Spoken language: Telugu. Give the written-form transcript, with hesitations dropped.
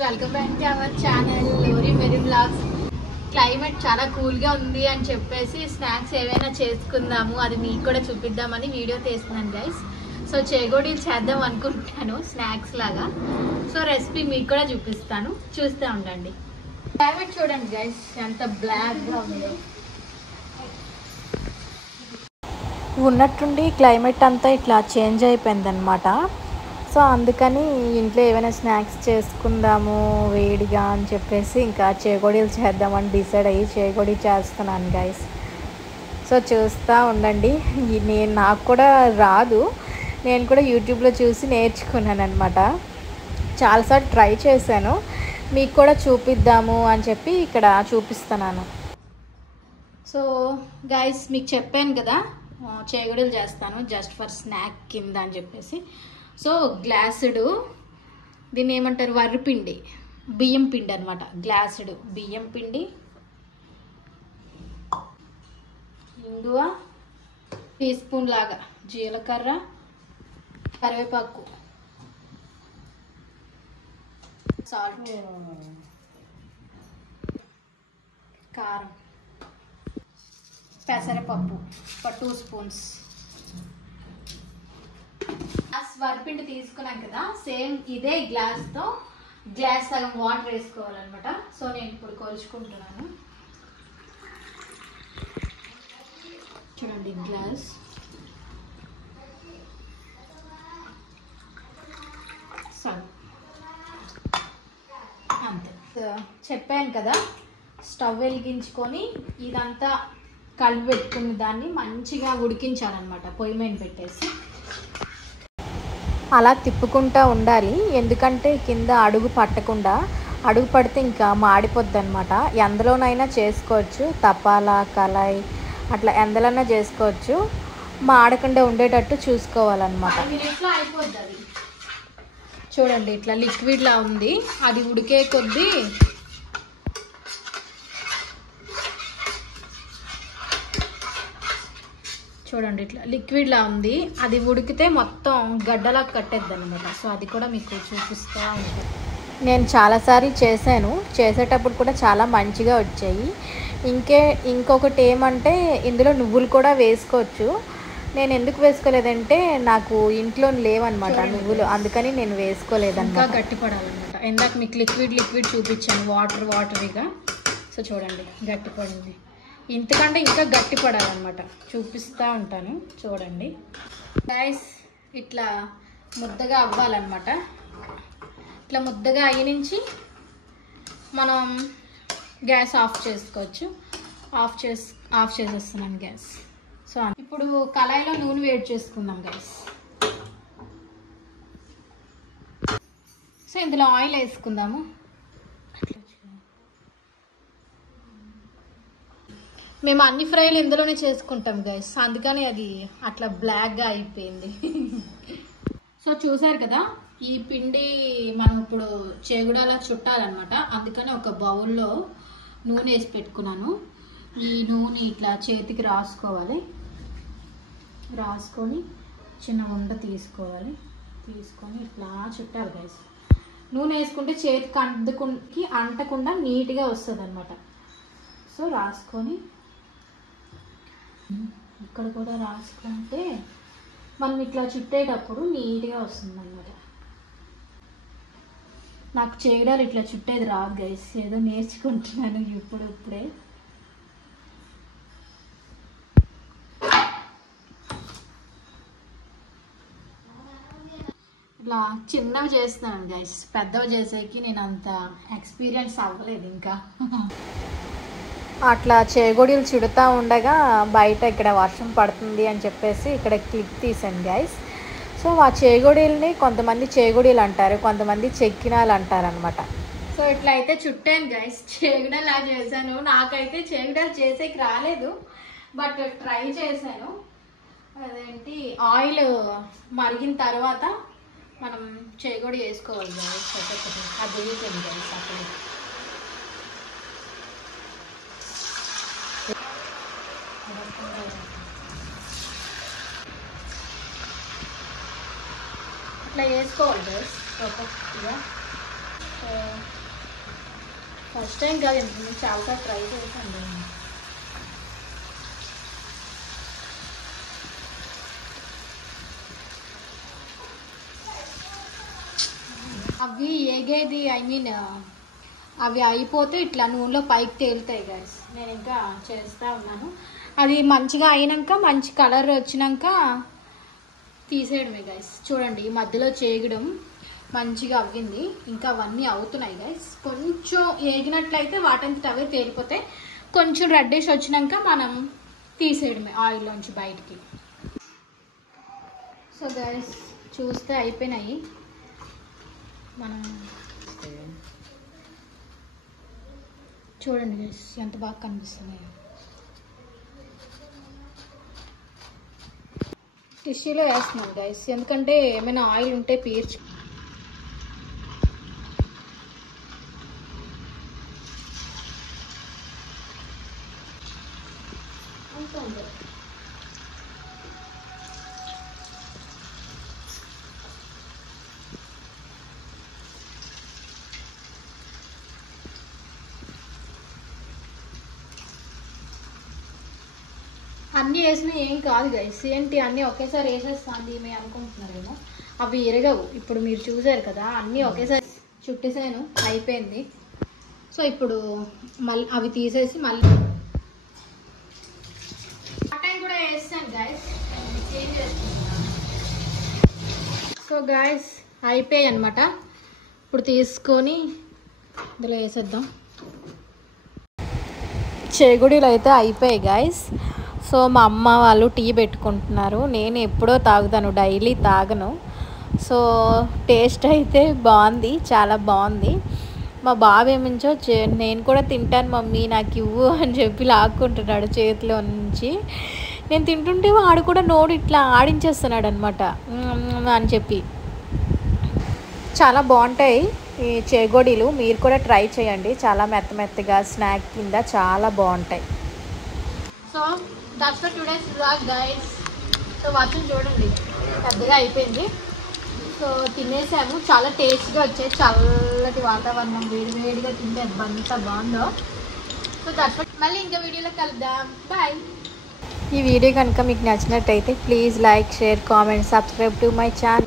Welcome back to our channel Lori Merry blogs. Climate చాలా కూల్గా ఉంది అని చెప్పేసి స్నాక్స్ ఏవైనా చేసుకుందాము, అది మీకు కూడా చూపిద్దామని వీడియో తీస్తున్నాను గైస్. సో చేగోడీలు చేద్దాం అనుకుంటున్నాను స్నాక్స్ లాగా. సో రెసిపీ మీకు కూడా చూపిస్తాను, చూస్తూ ఉండండి. క్లైమేట్ చూడండి గైస్ ఎంత బ్లాక్గా ఉందో. ఉన్నట్టుండి క్లైమేట్ అంతా ఇట్లా చేంజ్ అయిపోయిందనమాట. సో అందుకని ఇంట్లో ఏమైనా స్నాక్స్ చేసుకుందాము వేడిగా అని చెప్పేసి ఇంకా చేగోడీలు చేద్దామని డిసైడ్ అయ్యి చేగోడీ చేస్తున్నాను గైస్. సో చూస్తూ ఉండండి. నాకు కూడా రాదు, నేను కూడా యూట్యూబ్లో చూసి నేర్చుకున్నాను అనమాట. చాలాసార్లు ట్రై చేశాను, మీకు కూడా చూపిద్దాము అని చెప్పి ఇక్కడ చూపిస్తున్నాను. సో గైస్ మీకు చెప్పాను కదా చేగోడీలు చేస్తాను జస్ట్ ఫర్ స్నాక్ కింద అని చెప్పేసి. సో గ్లాసుడు, దీన్ని ఏమంటారు, వరిపిండి, బియ్యం పిండి అనమాట. గ్లాసుడు బియ్యం పిండి, ఇంగువ, టీ స్పూన్ లాగా జీలకర్ర, కరివేపాకు, సాల్ట్, కారం, పెసరపప్పు 2 స్పూన్స్. వరిపిండి తీసుకున్నాం కదా, సేమ్ ఇదే గ్లాస్తో గ్లాస్ సగం వాటర్ వేసుకోవాలన్నమాట. సో నేను ఇప్పుడు కొలుచుకుంటున్నాను. చూడండి గ్లాస్ సగం అంతే. చెప్పాను కదా, స్టవ్ వెలిగించుకొని ఇదంతా కలిపి పెట్టుకుని దాన్ని మంచిగా ఉడికించాలన్నమాట పొయ్యి మీద పెట్టేసి. అలా తిప్పుకుంటూ ఉండాలి, ఎందుకంటే కింద అడుగు పట్టకుండా. అడుగు పడితే ఇంకా మాడిపోద్ది అనమాట. ఎందులోనైనా చేసుకోవచ్చు, తపాలా కళాయి అట్లా ఎందులోనైనా చేసుకోవచ్చు. మాడకుండా ఉండేటట్టు చూసుకోవాలన్నమాట. అయిపోద్ది అది. చూడండి ఇట్లా లిక్విడ్లా ఉంది, అది ఉడికే కొద్దీ చూడండి ఇట్లా లిక్విడ్లా ఉంది, అది ఉడికితే మొత్తం గడ్డలా కట్టేద్ది అనమాట. సో అది కూడా మీకు చూపిస్తూ ఉంటాను. నేను చాలాసార్లు చేశాను, చేసేటప్పుడు కూడా చాలా మంచిగా వచ్చాయి. ఇంకొకటి ఏమంటే ఇందులో నువ్వులు కూడా వేసుకోవచ్చు. నేను ఎందుకు వేసుకోలేదంటే నాకు ఇంట్లో లేవన్నమాట నువ్వులు, అందుకని నేను వేసుకోలేదన్నమాట. ఇంకా గట్టిపడాలన్నమాట. ఇందాక మీకు లిక్విడ్ చూపించాను, వాటరీగా. సో చూడండి గట్టిపడింది. ఇంతకంటే ఇంకా గట్టి పడాలన్నమాట, చూపిస్తూ ఉంటాను చూడండి గైస్. ఇట్లా ముద్దగా అవ్వాలన్నమాట. ఇట్లా ముద్దగా అయ్యి నుంచి మనం గ్యాస్ ఆఫ్ చేసుకోవచ్చు. ఆఫ్ చేసేస్తున్నాను గ్యాస్. సో ఇప్పుడు కళాయిలో నూనె వేడి చేసుకుందాం గైస్. సో ఇందులో ఆయిల్ వేసుకుందాము. మేము అన్ని ఫ్రైలు ఇందులోనే చేసుకుంటాం గైస్, అందుకని అది అట్లా బ్లాక్గా అయిపోయింది. సో చూసారు కదా, ఈ పిండి మనం ఇప్పుడు చేగుడాలా చుట్టాలన్నమాట. అందుకని ఒక బౌల్లో నూనె వేసి పెట్టుకున్నాను. ఈ నూనె ఇట్లా చేతికి రాసుకోవాలి. రాసుకొని చిన్న ఉండ తీసుకోవాలి. తీసుకొని ఇట్లా చుట్టాలి గైస్. నూనె వేసుకుంటే చేతికి అంటకుండా నీట్గా వస్తుంది అనమాట. సో రాసుకొని ఇక్కడ కూడా రాసుకుంటే మనం ఇట్లా చుట్టేటప్పుడు నీట్గా వస్తుంది అన్నమాట. నాకు చేయడాలు ఇట్లా చుట్టేది రాదు గైస్, ఏదో నేర్చుకుంటున్నాను ఇప్పుడే. ఇట్లా చిన్నవి చేస్తున్నాను గైస్, పెద్దవి చేసేకి నేను అంత ఎక్స్పీరియన్స్ అవ్వలేదు ఇంకా. అట్లా చేగోడీలు చుడుతూ ఉండగా బయట ఇక్కడ వర్షం పడుతుంది అని చెప్పేసి ఇక్కడ క్లిప్ తీసాను గైస్. సో ఆ చేగోడీలని కొంతమంది చేగోడీలు అంటారు, కొంతమంది చెక్కినాలు అంటారు అనమాట. సో ఇట్లా అయితే చుట్టాను గైస్, చేగడాలు అలా చేశాను. నాకైతే చేగడాలు చేసేకి రాలేదు, బట్ ట్రై చేశాను. అదేంటి ఆయిల్ మరిగిన తర్వాత మనం చేగోడి వేసుకోవాలి గైస్. అది వేయకండి గైస్. అప్పుడు అట్లా వేసుకోవాలి గైస్ ఒక్కొక్కటిగా. సో ఫస్ట్ టైం కాదు, నేను చాలా ట్రై చేశాను. అవి ఏగేది అవి అయిపోతే ఇట్లా నూనెలో పైకి తేలుతాయి గైస్. నేను ఇంకా చేస్తూ ఉన్నాను. అది మంచిగా అయినాక మంచి కలర్ వచ్చినాక తీసేయడమే గైస్. చూడండి ఈ మధ్యలో చేగడం మంచిగా అవ్వింది, ఇంకా అవన్నీ అవుతున్నాయి గైస్. కొంచెం ఏగినట్లయితే వాటంతట అవే తేలిపోతాయి. కొంచెం రెడ్డిష్ వచ్చినాక మనం తీసేయడమే ఆయిల్లోంచి బయటికి. సో గైస్ చూస్తే అయిపోయినాయి. మనం చూడండి గైస్ ఎంత బాగా కనిపిస్తున్నాయో. టిష్యూలో వేస్తున్నాను గైస్, ఎందుకంటే ఏమైనా ఆయిల్ ఉంటే పీల్చు. అన్నీ వేసినా ఏం కాదు గైస్. ఏంటి అన్నీ ఒకేసారి వేసేస్తాంది మేము అనుకుంటున్నారేమో, అవి ఎరగవు. ఇప్పుడు మీరు చూసారు కదా, అన్నీ ఒకేసారి చుట్టేసాను, అయిపోయింది. సో ఇప్పుడు మళ్ళీ అవి తీసేసి మళ్ళీ టైం కూడా వేస్తాను గైస్, చేంజ్ చేసుకుంటున్నాను. సో గైస్ అయిపోయాయి అనమాట. ఇప్పుడు తీసుకొని ఇందులో వేసేద్దాం. చేగుడీలు అయితే అయిపోయాయి గైస్. సో మా అమ్మ వాళ్ళు టీ పెట్టుకుంటున్నారు. నేను ఎప్పుడో తాగుతాను, డైలీ తాగను. సో టేస్ట్ అయితే బాగుంది, చాలా బాగుంది. మా బాబు ఏమించో నేను కూడా తింటాను మమ్మీ నాకు ఇవ్వు అని చెప్పి లాక్కుంటున్నాడు చేతిలో నుంచి. నేను తింటుంటే వాడు కూడా నోడు ఇట్లా ఆడించేస్తున్నాడు అనమాట అని చెప్పి. చాలా బాగుంటాయి ఈ చేగోడీలు, మీరు కూడా ట్రై చేయండి. చాలా మెత్తగా స్నాక్ కింద చాలా బాగుంటాయి. So that's for today's vlog guys. So వర్షం చూడండి పెద్దగా అయిపోయింది. సో తినేసాము, చాలా టేస్ట్గా వచ్చాయి. చల్లటి వాతావరణం, వేడిగా తింటే ఎంత బాగుందో. సో దట్స్ ఫర్, మళ్ళీ ఇంకా వీడియోలో కలుద్దాం. బాయ్. ఈ వీడియో కనుక మీకు నచ్చినట్టయితే please like, share, comment, subscribe to my channel.